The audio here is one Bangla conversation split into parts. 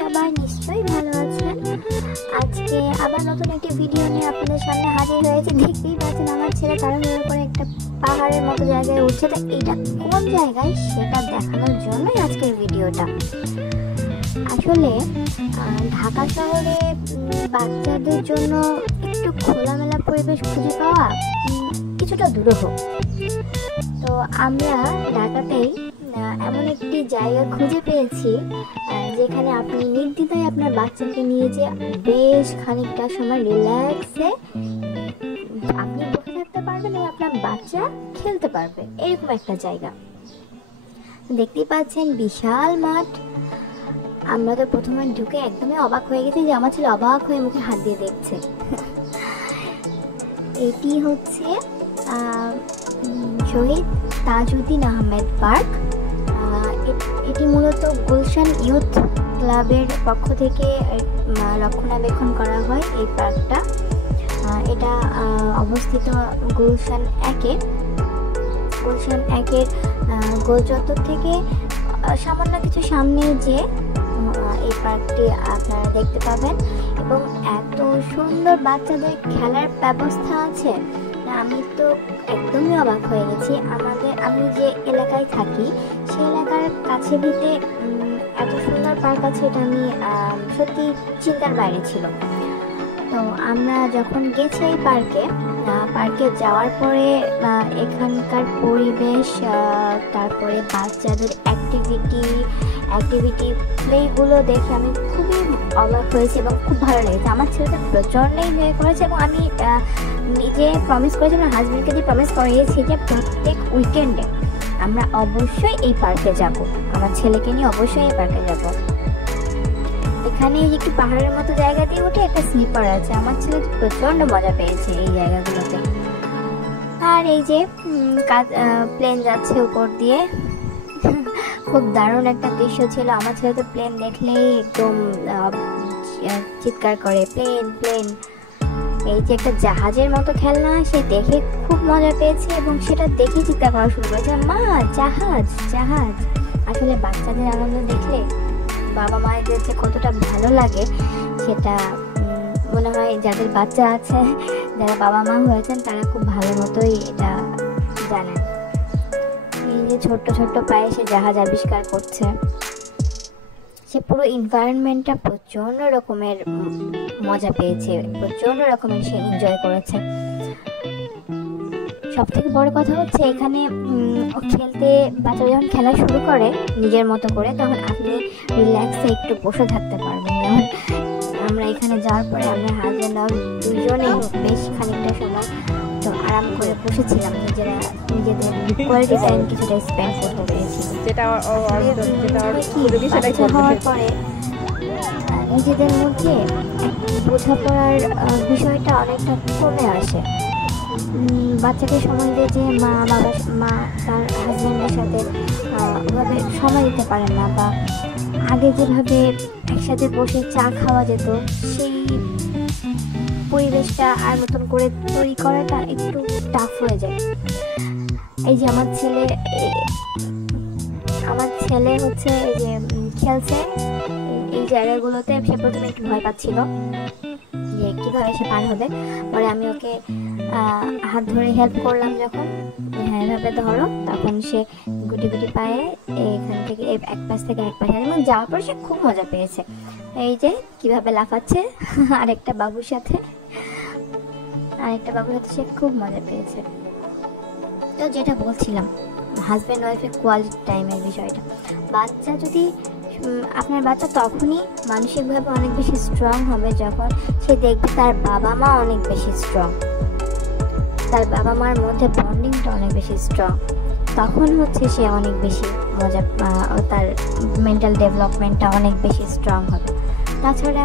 সবাই নিশ্চয়ই ভালো আছেন। আজকে আবার নতুন একটি ভিডিও নিয়ে আপনাদের সামনে হাজির হয়েছে। দেখতেই পাচ্ছেন আমার ছেলে তাড়াহুড়ো করে একটা পাহাড়ের মতো জায়গায় উঠছে। তো এটা কোন জায়গায় সেটা দেখানোর জন্যই আজকের ভিডিওটা। আসলে ঢাকা শহরে বাচ্চাদের জন্য একটু খোলামেলা পরিবেশ খুঁজে পাওয়া কিছুটা দুরূহ। তো আমরা ঢাকাতেই এমন একটি জায়গা খুঁজে পেয়েছি যেখানে আপনি নির্দ্বিধায় আপনার বাচ্চাকে নিয়ে যে বেশ খানিকটা সময় রিল্যাক্সে আপনি বসে থাকতে পারবেন এবং আপনার বাচ্চা খেলতে পারবে, এরকম একটা জায়গা। দেখতেই পাচ্ছেন বিশাল মাঠ। আমরা তো প্রথমে ঢুকে একদমই অবাক হয়ে গেছি যে আমার ছেলে অবাক হয়ে মুখে হাত দিয়ে দেখছে। এটি হচ্ছে শহীদ তাজউদ্দিন আহমেদ পার্ক। এটি মূলত গুলশান ইউথ ক্লাবের পক্ষ থেকে রক্ষণাবেক্ষণ করা হয় এই পার্কটা। এটা অবস্থিত গুলশান একের গোল চত্বর থেকে সামান্য কিছু সামনে যে এই পার্কটি আপনারা দেখতে পাবেন এবং এত সুন্দর বাচ্চাদের খেলার ব্যবস্থা আছে। আমি তো একদমই অবাক হয়ে গেছি। আমি যে এলাকায় থাকি সেই এলাকার কাছে ভিতে এত সুন্দর পার্ক আছে, এটা আমি সত্যি চিন্তার বাইরে ছিল। তো আমরা যখন গেছি এই পার্কে যাওয়ার পরে এখানকার পরিবেশ, তারপরে বাচ্চাদের অ্যাক্টিভিটি প্লেগুলো দেখে আমি খুবই অবাক হয়েছি এবং খুব ভালো লেগেছে। আমার ছেলেটা প্রচণ্ড এনজয় করেছে এবং আমি নিজে প্রমিস করেছি, আমার হাজব্যান্ডকে দিয়ে প্রমিস করিয়েছি যে প্রত্যেক উইকেন্ডে আমরা অবশ্যই এই পার্কে যাব, আমার ছেলেকে নিয়ে অবশ্যই এই পার্কে যাব। এখানে একটু পাহাড়ের মতো জায়গা দিয়ে উঠে একটা স্লিপার আছে। আমার ছেলে প্রচণ্ড মজা পেয়েছে এই জায়গাগুলোতে। আর এই যে প্লেন যাচ্ছে উপর দিয়ে, খুব দারুণ একটা দৃশ্য ছিল। আমার ছেলে তো প্লেন দেখলেই একদম চিৎকার করে, প্লেন। এই যে একটা জাহাজের মতো খেলনা, সে দেখে খুব মজা পেয়েছে এবং সেটা দেখে চিৎকার করা শুরু করেছে, মা জাহাজ। আসলে বাচ্চাদের আনন্দ দেখলে বাবা মায়েদের যে কতটা ভালো লাগে সেটা মনে হয় যাদের বাচ্চা আছে, যারা বাবা মা হয়েছেন তারা খুব ভালো মতোই এটা জানেন। এই যে ছোট্ট পায়ে সে জাহাজ আবিষ্কার করছে, সে পুরো এনভায়রনমেন্টটা প্রচণ্ড রকমের মজা পেয়েছে, প্রচণ্ড রকমের সে এনজয় করেছে। সব থেকে বড় কথা হচ্ছে এখানে খেলতে বাচ্চা যখন খেলা শুরু করে নিজের মতো করে, তখন আপনি রিল্যাক্সে একটু বসে থাকতে পারবেন। যেমন আমরা এখানে যাওয়ার পরে আমরা হাজব্যান্ড দুজনে বেশ খানিকটা সময় তো আরাম করে বসেছিলাম, নিজেদের কোয়ালিটি টাইম কিছুটা স্পেন্ড করতে পেরেছি। বাচ্চা হওয়ার পরে নিজেদের মধ্যে বোঝাপড়ার বিষয়টা অনেকটা কমে আসে। বাচ্চাকে সময় দিয়ে যে মা তার হাজব্যান্ডের সাথে ওভাবে সময় দিতে পারেন না, বা আগে যেভাবে একসাথে বসে চা খাওয়া যেত সেই পরিবেশটা আর নতুন করে তৈরি করাটা একটু টাফ হয়ে যায়। এই যে আমার ছেলে হচ্ছে এই যে খেলছে এই জায়গাগুলোতে, সে প্রথমে একটু ভয় পাচ্ছিল যে কীভাবে সে পার হবে। পরে আমি ওকে হাত ধরে হেল্প করলাম, যখন হ্যাঁ এভাবে ধরো, তখন সে গুটি পায়ে এখান থেকে এক পাশ থেকে এক পাশে এবং যাওয়ার পর সে খুব মজা পেয়েছে। এই যে কিভাবে লাফাচ্ছে আরেকটা বাবুর সাথে সে খুব মজা পেয়েছে। তো যেটা বলছিলাম হাজব্যান্ড ওয়াইফের কোয়ালিটি টাইমের বিষয়টা, আপনার বাচ্চা তখনই মানসিকভাবে অনেক বেশি স্ট্রং হবে যখন সে দেখবে তার বাবা মা অনেক বেশি স্ট্রং, তার বাবা মার মধ্যে বন্ডিংটা অনেক বেশি স্ট্রং। তখন হচ্ছে সে অনেক বেশি মজা, তার মেন্টাল ডেভেলপমেন্টটা অনেক বেশি স্ট্রং হবে। তাছাড়া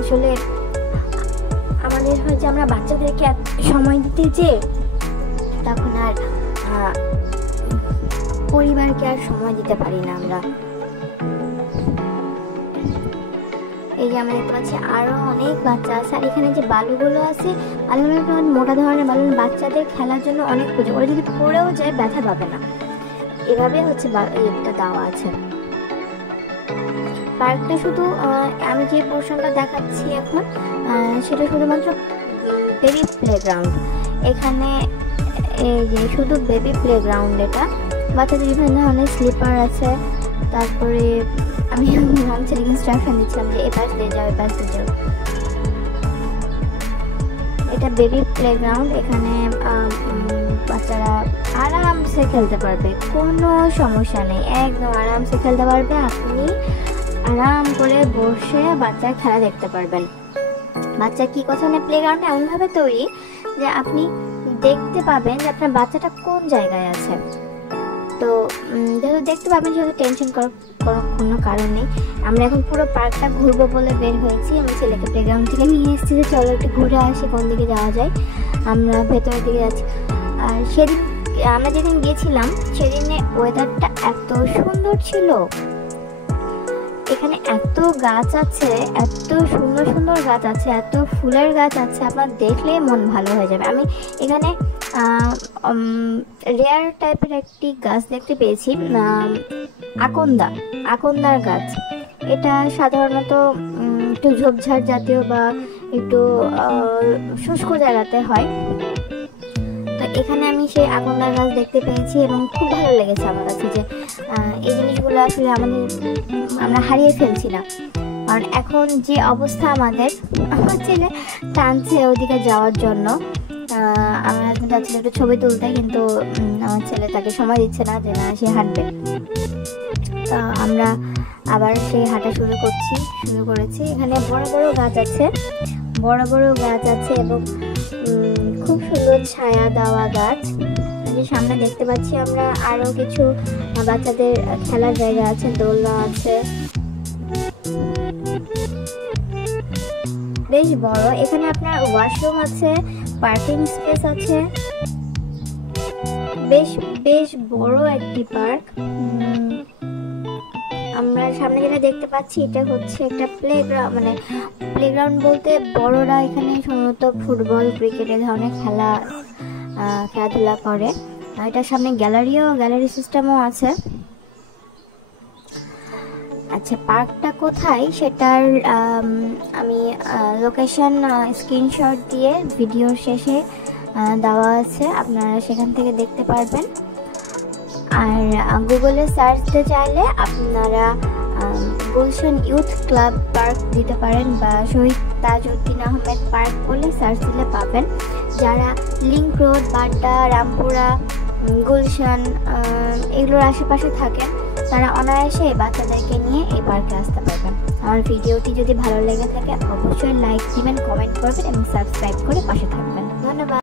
আসলে আমাদের হয় যে আমরা বাচ্চাদেরকে সময় দিতে যে তখন আর পরিবারকে আর সময় দিতে পারি না আমরা। এই যে আমরা দেখতে পাচ্ছি আরো অনেক বাচ্চা আছে, আর এখানে যে বালুগুলো আছে, বালুগুলো একটু মোটা ধরনের বালু, বাচ্চাদের খেলার জন্য অনেক উপযোগী। ওরা যদি পড়েও যায় ব্যথা পাবে না, এভাবে হচ্ছে এটা দেওয়া আছে। পার্কটা শুধু আমি যে পোর্শনটা দেখাচ্ছি এখন সেটা শুধুমাত্র বেবি প্লেগ্রাউন্ড। এখানে এই যে শুধু বেবি প্লেগ্রাউন্ড, এটা বাচ্চাদের বিভিন্ন ধরনের স্লিপার আছে। তারপরে আমি আমার ছেলেকে ইনস্ট্রাকশন দিচ্ছিলাম যে এপাশ দিয়ে যাও, এপাশ দিয়ে যাও। এটা বেবি প্লেগ্রাউন্ড, এখানে বাচ্চারা আরামসে খেলতে পারবে, কোনো সমস্যা নেই, একদম আরামসে খেলতে পারবে। আপনি আরাম করে বসে বাচ্চার খেলা দেখতে পারবেন। বাচ্চা কি কথা না, প্লেগ্রাউন্ডটা এমনভাবে তৈরি যে আপনি দেখতে পাবেন যে আপনার বাচ্চাটা কোন জায়গায় আছে। তো যেহেতু দেখতে পাবেন, যেহেতু টেনশন করার কোনো কারণ নেই। আমরা এখন পুরো পার্কটা ঘুরবো বলে বের হয়েছি। আমি ছেলেকে প্লেগ্রাউন্ড থেকে নিয়ে এসেছি যে চলো একটু ঘুরে আসি, কোন দিকে যাওয়া যায়। আমরা ভেতরের দিকে যাচ্ছি। আর সেদিন আমরা যেদিন গিয়েছিলাম সেদিনে ওয়েদারটা এত সুন্দর ছিল, এখানে এত গাছ আছে, এত সুন্দর সুন্দর গাছ আছে, এত ফুলের গাছ আছে, আপনার দেখলেই মন ভালো হয়ে যাবে। আমি এখানে রেয়ার টাইপের একটি গাছ দেখতে পেয়েছি, আকন্দার গাছ। এটা সাধারণত একটু ঝোপঝাড় জাতীয় বা একটু শুষ্ক জায়গাতে হয়। তো এখানে আমি সেই আকন্দার গাছ দেখতে পেয়েছি এবং খুব ভালো লেগেছে আমার কাছে যে এই জিনিসগুলো আসলে আমরা হারিয়ে ফেলছিলাম। কারণ এখন যে অবস্থা আমার ছেলে টানছে ওদিকে যাওয়ার জন্য। আমার হাজবেন্ড যাচ্ছিল একটু ছবি তুলতে, কিন্তু আমার ছেলে তাকে সময় দিচ্ছে না, যে না সে হাঁটবে। তা আমরা আবার সেই হাঁটা শুরু করেছি। এখানে বড় বড় গাছ আছে এবং খুব সুন্দর ছায়া দেওয়া গাছ। যে সামনে দেখতে পাচ্ছি আমরা আরো কিছু বাচ্চাদের খেলার জায়গা আছে, দোলনা আছে, বেশ বড়। এখানে আপনার ওয়াশরুম আছে, পার্কিং স্পেস আছে, বেশ বড় একটি পার্ক। আমরা সামনে যেটা দেখতে পাচ্ছি এটা হচ্ছে একটা প্লেগ্রাউন্ড, মানে প্লেগ্রাউন্ড বলতে বড়রা এখানে সাধারণত ফুটবল, ক্রিকেট এ ধরনের খেলাধুলা করে। এটার সামনে গ্যালারি সিস্টেমও আছে। আচ্ছা, পার্কটা কোথায় সেটার আমি লোকেশন স্ক্রিনশট দিয়ে ভিডিওর শেষে দেওয়া আছে, আপনারা সেখান থেকে দেখতে পারবেন। আর গুগলে সার্চ দিতে চাইলে আপনারা গুলশান ইউথ ক্লাব পার্ক দিতে পারেন বা শহীদ তাজউদ্দিন আহমেদ পার্ক বলে সার্চ দিলে পাবেন। যারা লিংক রোড, বাড্ডা, রামপুরা, গুলশান এগুলোর আশেপাশে থাকেন তারা অনায়াসে বাচ্চাদেরকে নিয়ে এই পার্কে আসতে পারবেন। আমার ভিডিওটি যদি ভালো লেগে থাকে অবশ্যই লাইক দিবেন, কমেন্ট করবেন এবং সাবস্ক্রাইব করে পাশে থাকবেন। ধন্যবাদ।